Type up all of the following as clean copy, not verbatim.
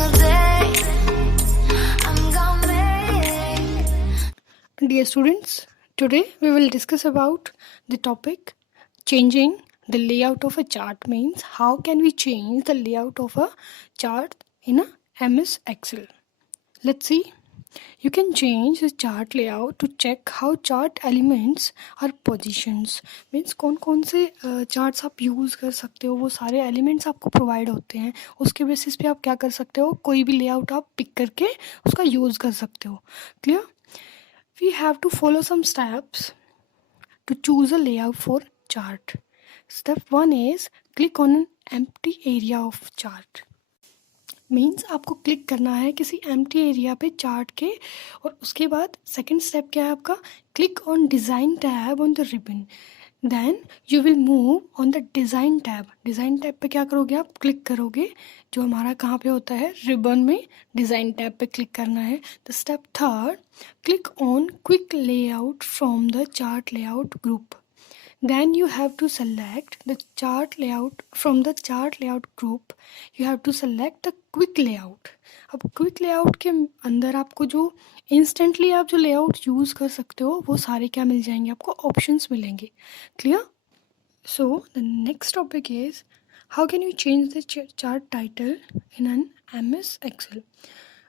single day. I'm gonna make. Dear students, today we will discuss about the topic changing the layout of a chart. Means how can we change the layout of a chart in a MS Excel. Let's see. You can change the chart layout to check how chart elements are positions. Means कौन कौन से charts आप use कर सकते हो, वो सारे elements आपको प्रोवाइड होते हैं, उसके बेसिस पे आप क्या कर सकते हो, कोई भी लेआउट आप पिक करके उसका यूज़ कर सकते हो. Clear? We have to follow some steps to choose a layout for chart. Step 1 is click on an empty area of chart. Means आपको क्लिक करना है किसी एम्प्टी एरिया पे चार्ट के, और उसके बाद सेकंड स्टेप क्या है आपका, click on design tab on the ribbon. Then you will move on the design tab. Design tab पे क्या करोगे, आप क्लिक करोगे, जो हमारा कहाँ पे होता है, रिबन में डिज़ाइन टैब पे क्लिक करना है. The step third, click on quick layout from the chart layout group. Then you have to select the chart layout from the chart layout group. You have to select the quick layout. अब quick layout के अंदर आपको जो instantly आप जो layout use कर सकते हो वो सारे क्या मिल जाएंगे, आपको options मिलेंगे. Clear? So the next topic is how can you change the chart title in an MS Excel.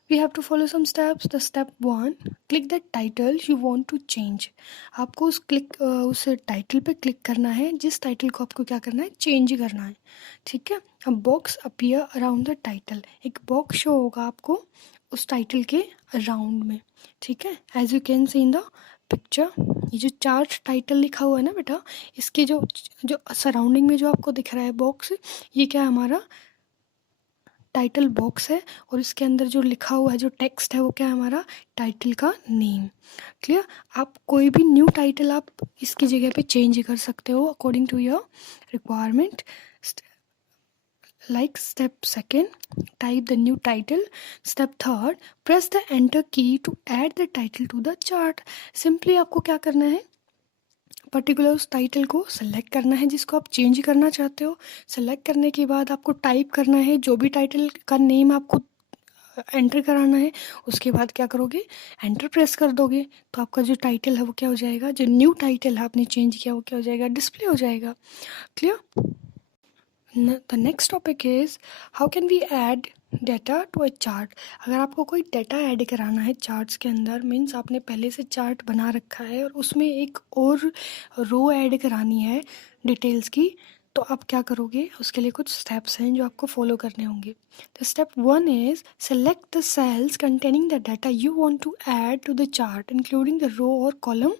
We have to follow some steps. The step 1, click the title you want to change. आपको उस title पे click करना है जिस title को आपको क्या करना है, चेंज करना है. ठीक है. अब box appear around the title, एक बॉक्स शो होगा आपको उस टाइटल के अराउंड में. ठीक है. As you can see in the picture, ये जो चार्ट टाइटल लिखा हुआ है ना बेटा, इसके जो जो सराउंडिंग में जो आपको दिख रहा है बॉक्स, ये क्या हमारा टाइटल बॉक्स है, और इसके अंदर जो लिखा हुआ है जो टेक्स्ट है वो क्या है, हमारा टाइटल का नेम. क्लियर? आप कोई भी न्यू टाइटल आप इसकी जगह पे चेंज कर सकते हो according to your requirement. Like step second, type the new title. Step third, press the enter key to add the title to the chart. Simply आपको क्या करना है, पर्टिकुलर उस टाइटल को सेलेक्ट करना है जिसको आप चेंज करना चाहते हो. सेलेक्ट करने के बाद आपको टाइप करना है जो भी टाइटल का नेम आपको एंटर कराना है. उसके बाद क्या करोगे, एंटर प्रेस कर दोगे तो आपका जो टाइटल है वो क्या हो जाएगा, जो न्यू टाइटल है आपने चेंज किया वो क्या हो जाएगा, डिस्प्ले हो जाएगा. Clear? The next topic is how can we add data to a chart. अगर आपको कोई डेटा ऐड कराना है चार्ट्स के अंदर, मीन्स आपने पहले से चार्ट बना रखा है और उसमें एक और रो ऐड करानी है डिटेल्स की, तो आप क्या करोगे, उसके लिए कुछ स्टेप्स हैं जो आपको फॉलो करने होंगे. The step 1 is select the cells containing the data you want to add to the chart including the row और कॉलम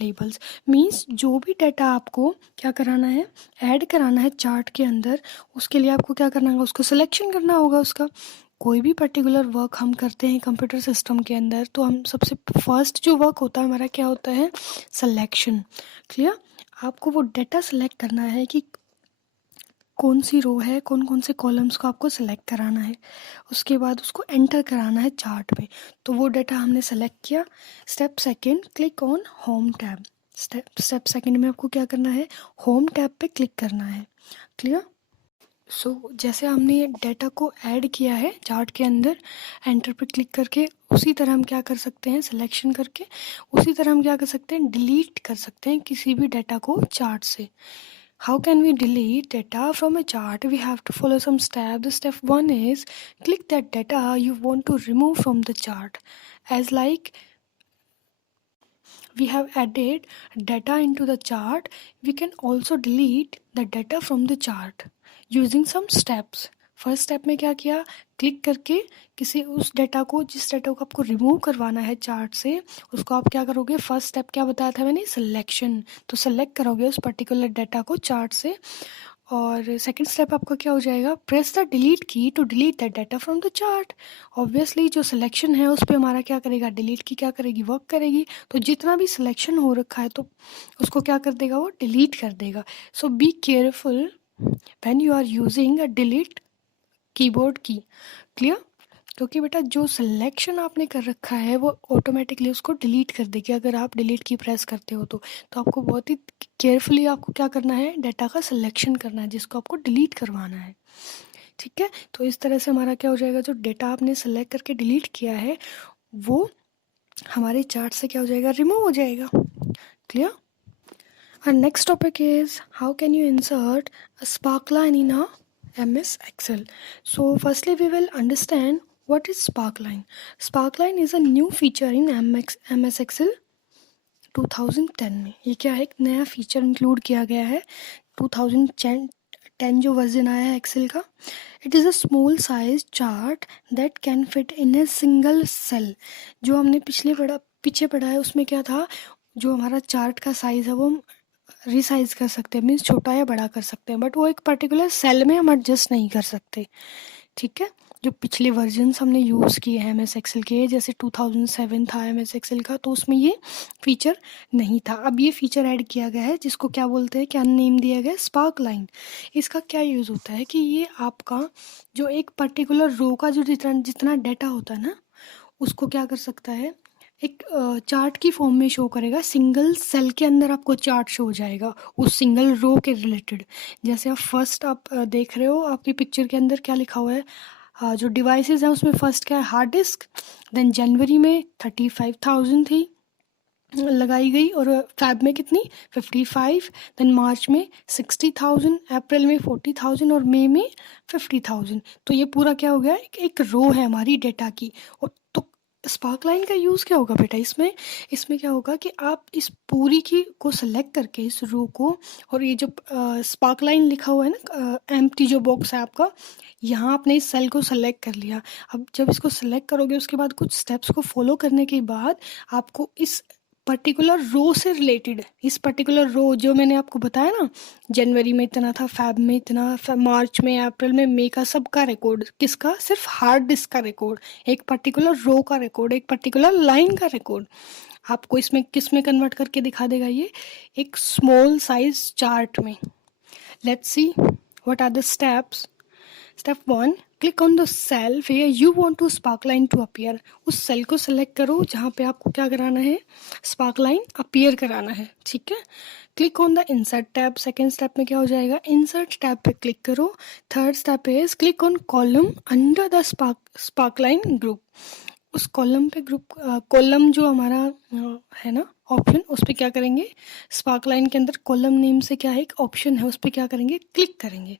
लेबल्स. मीन्स जो भी डाटा आपको क्या कराना है, ऐड कराना है चार्ट के अंदर, उसके लिए आपको क्या करना होगा, उसको सिलेक्शन करना होगा. उसका कोई भी पर्टिकुलर वर्क हम करते हैं कंप्यूटर सिस्टम के अंदर, तो हम सबसे फर्स्ट जो वर्क होता है हमारा क्या होता है, सिलेक्शन. क्लियर? आपको वो डाटा सेलेक्ट करना है कि कौन सी रो है, कौन कौन से कॉलम्स को आपको सेलेक्ट कराना है. उसके बाद उसको एंटर कराना है चार्ट में. तो वो डाटा हमने सेलेक्ट किया. Step second, click on home tab. Step second में आपको क्या करना है, होम टैब पे क्लिक करना है. क्लियर? सो जैसे हमने डाटा को ऐड किया है चार्ट के अंदर, एंटर पे क्लिक करके उसी तरह हम क्या कर सकते हैं, सिलेक्शन करके उसी तरह हम क्या कर सकते हैं, डिलीट कर सकते हैं किसी भी डाटा को चार्ट से. How can we delete data from a chart? We have to follow some steps. The step 1 is click that data you want to remove from the chart. As like we have added data into the chart, we can also delete the data from the chart using some steps. First step में क्या किया, click करके किसी उस data को, जिस data को आपको रिमूव करवाना है चार्ट से, उसको आप क्या करोगे, फर्स्ट स्टेप क्या बताया था मैंने, सिलेक्शन. तो सेलेक्ट करोगे उस पर्टिकुलर डाटा को चार्ट से. और सेकंड स्टेप आपका क्या हो जाएगा, press the delete key to delete the data from the chart. Obviously जो सिलेक्शन है उस पर हमारा क्या करेगा, डिलीट की क्या करेगी, वर्क करेगी. तो जितना भी सिलेक्शन हो रखा है तो उसको क्या कर देगा, वो डिलीट कर देगा. So be careful when you are using a delete keyboard key. Clear? क्योंकि बेटा जो सिलेक्शन आपने कर रखा है वो ऑटोमेटिकली उसको डिलीट कर देगी अगर आप डिलीट की प्रेस करते हो. तो आपको बहुत ही केयरफुली आपको क्या करना है, डाटा का सिलेक्शन करना है जिसको आपको डिलीट करवाना है. ठीक है, तो इस तरह से हमारा क्या हो जाएगा, जो डेटा आपने सेलेक्ट करके डिलीट किया है वो हमारे चार्ट से क्या हो जाएगा, रिमूव हो जाएगा। Clear? Our next topic is how can you insert a sparkline in a MS Excel. So firstly we will understand what is sparkline. Sparkline is a new feature in MS Excel 2010 में। ये क्या है, एक नया feature include किया गया है 2010 जो वर्जन आया है एक्सेल का। It is a small size chart that can fit in a single cell. जो हमने पीछे पढ़ा है उसमें क्या था, जो हमारा चार्ट का साइज़ है वो हम रिसाइज कर सकते हैं, मीन्स छोटा या बड़ा कर सकते हैं, बट वो एक पर्टिकुलर सेल में हम एडजस्ट नहीं कर सकते। ठीक है, जो पिछले वर्जन्स हमने यूज़ किए हैं MS एक्सेल के, जैसे 2007 था MS एक्सेल का, तो उसमें ये फीचर नहीं था। अब ये फीचर ऐड किया गया है जिसको क्या बोलते हैं, क्या नेम दिया गया है, स्पार्क लाइन। इसका क्या यूज़ होता है कि ये आपका जो एक पर्टिकुलर रो का जो जितना डाटा होता है ना, उसको क्या कर सकता है, एक चार्ट की फॉर्म में शो करेगा। सिंगल सेल के अंदर आपको चार्ट शो हो जाएगा उस सिंगल रो के रिलेटेड। जैसे आप फर्स्ट आप देख रहे हो, आपकी पिक्चर के अंदर क्या लिखा हुआ है, जो डिवाइसेस हैं उसमें फर्स्ट क्या है, हार्ड डिस्क। देन जनवरी में 35,000 थी लगाई गई, और फैब में कितनी, 55। देन मार्च में 60,000, अप्रैल में 40,000 और मई में 50,000। तो ये पूरा क्या हो गया, एक रो है हमारी डेटा की। और तो स्पार्क लाइन का यूज़ क्या होगा बेटा, इसमें क्या होगा कि आप इस पूरी की को सेलेक्ट करके इस रो को, और ये जो स्पार्क लाइन लिखा हुआ है ना, एम्प्टी जो बॉक्स है आपका, यहाँ आपने इस सेल को सेलेक्ट कर लिया। अब जब इसको सेलेक्ट करोगे उसके बाद कुछ स्टेप्स को फॉलो करने के बाद आपको इस पर्टिकुलर रो से रिलेटेड, इस पर्टिकुलर रो जो मैंने आपको बताया ना, जनवरी में इतना था, फैब में इतना, मार्च में, अप्रैल में, मई का, सबका रिकॉर्ड, किसका, सिर्फ हार्ड डिस्क का रिकॉर्ड, एक पर्टिकुलर रो का रिकॉर्ड, एक पर्टिकुलर लाइन का रिकॉर्ड आपको इसमें किस में कन्वर्ट करके दिखा देगा, ये एक स्मॉल साइज चार्ट में। Let's see what are the steps. Step 1, click on the cell where you want to sparkline to appear. उस सेल को सेलेक्ट करो जहाँ पे आपको क्या कराना है, स्पार्कलाइन अपीयर कराना है। ठीक है, click on the insert tab. Second step में क्या हो जाएगा, इंसर्ट टैब पे क्लिक करो। Third step is click on column under the sparkline group. उस कॉलम पे कॉलम जो हमारा है ना ऑप्शन, उस पर क्या करेंगे, स्पार्कलाइन के अंदर कॉलम नेम से क्या है, एक ऑप्शन है, उस पर क्या करेंगे, क्लिक करेंगे।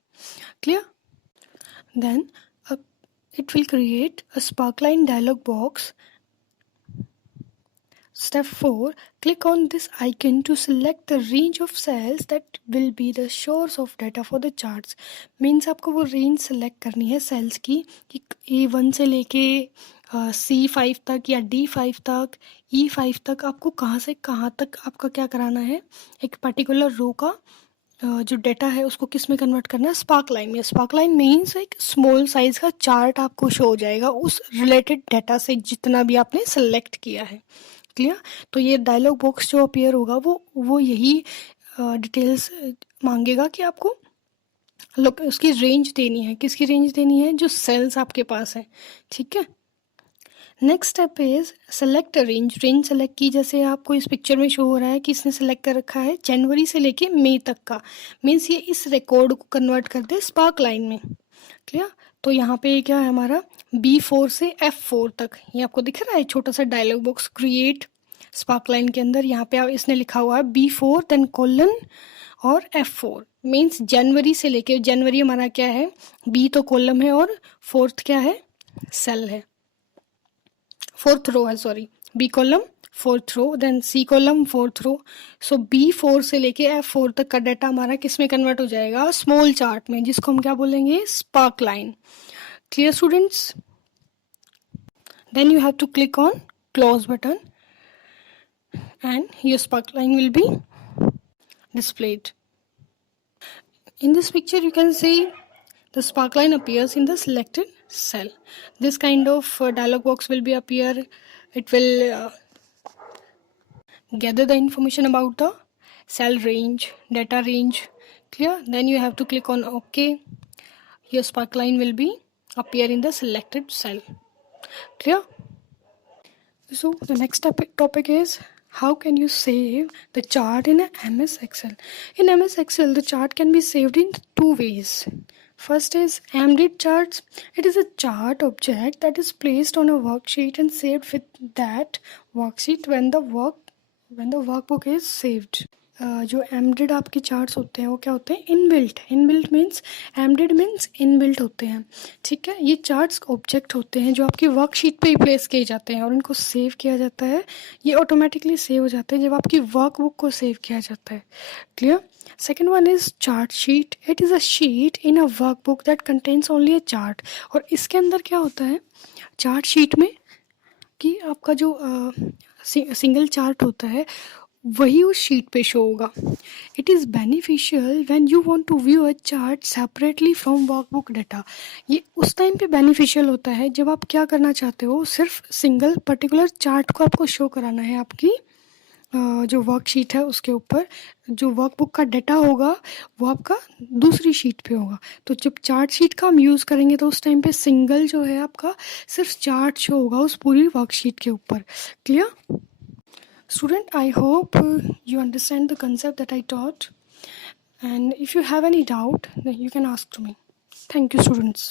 Clear? Then it will create a sparkline dialog box. Step 4, click on this icon to select the range of cells that will be the source of data for the charts. Means आपको वो range select करनी है cells की, कि A1 से लेके C5 तक या D5 तक, E5 तक, आपको कहाँ से कहाँ तक आपका क्या कराना है, एक पर्टिकुलर रो का जो डेटा है उसको किस में कन्वर्ट करना है, स्पार्क लाइन में। स्पार्क लाइन मीन्स एक स्मॉल साइज का चार्ट आपको शो हो जाएगा उस रिलेटेड डेटा से जितना भी आपने सेलेक्ट किया है। क्लियर? तो ये डायलॉग बॉक्स जो अपीयर होगा वो यही डिटेल्स मांगेगा कि आपको उसकी रेंज देनी है। किसकी रेंज देनी है, जो सेल्स आपके पास है। ठीक है, next step is select range. Range select की, जैसे आपको इस पिक्चर में शो हो रहा है कि इसने सेलेक्ट कर रखा है जनवरी से लेके मई तक का, मीन्स ये इस रिकॉर्ड को कन्वर्ट कर दे स्पार्क लाइन में। क्लियर? तो यहाँ पे क्या है हमारा, B4 से F4 तक, ये आपको दिख रहा है छोटा सा dialog box create sparkline के अंदर। यहाँ पे इसने लिखा हुआ है B4 देन कोलन और F4, मीन्स जनवरी से लेके, जनवरी हमारा क्या है, B तो कॉलम है और फोर्थ क्या है, सेल है, फोर्थ रो है, sorry, B column fourth row, then C column fourth row. So B4 से लेके F4 तक का डाटा हमारा किस में कन्वर्ट हो जाएगा, स्मॉल चार्ट में, जिसको हम क्या बोलेंगे, sparkline. Clear students? Then you have to click on close button and your sparkline will be displayed. In this picture you can see the spark line appears in the selected cell. This kind of dialog box will be appear. It will gather the information about the cell range, data range. Clear? Then you have to click on OK. Your spark line will be appear in the selected cell. Clear? So the next topic is how can you save the chart in a MS Excel. In MS Excel the chart can be saved in two ways. First is AMDIT charts. It is a chart object that is placed on a worksheet and saved with that worksheet when the workbook is saved. जो एमडिड आपके charts होते हैं वो क्या होते हैं? Inbuilt means एमडिड means inbuilt होते हैं, ठीक है। ये चार्ट्स ऑब्जेक्ट होते हैं जो आपकी वर्कशीट पे ही प्लेस किए जाते हैं और इनको सेव किया जाता है। ये ऑटोमेटिकली सेव हो जाते हैं जब आपकी वर्कबुक को सेव किया जाता है। Clear? Second one is chart sheet. It is a sheet in a workbook that contains only a chart. और इसके अंदर क्या होता है चार्ट शीट में कि आपका जो सिंगल चार्ट होता है वही उस शीट पे शो होगा. It is beneficial when you want to view a chart separately from workbook data. ये उस टाइम पे बेनिफिशियल होता है जब आप क्या करना चाहते हो, सिर्फ सिंगल पर्टिकुलर चार्ट को आपको शो कराना है आपकी जो वर्कशीट है उसके ऊपर. जो वर्कबुक का डाटा होगा वो आपका दूसरी शीट पे होगा. तो जब चार्ट शीट का हम यूज़ करेंगे तो उस टाइम पे सिंगल जो है आपका सिर्फ चार्ट शो होगा उस पूरी वर्कशीट के ऊपर. Clear? Student, I hope you understand the concept that I taught, and if you have any doubt then you can ask to me. Thank you, students.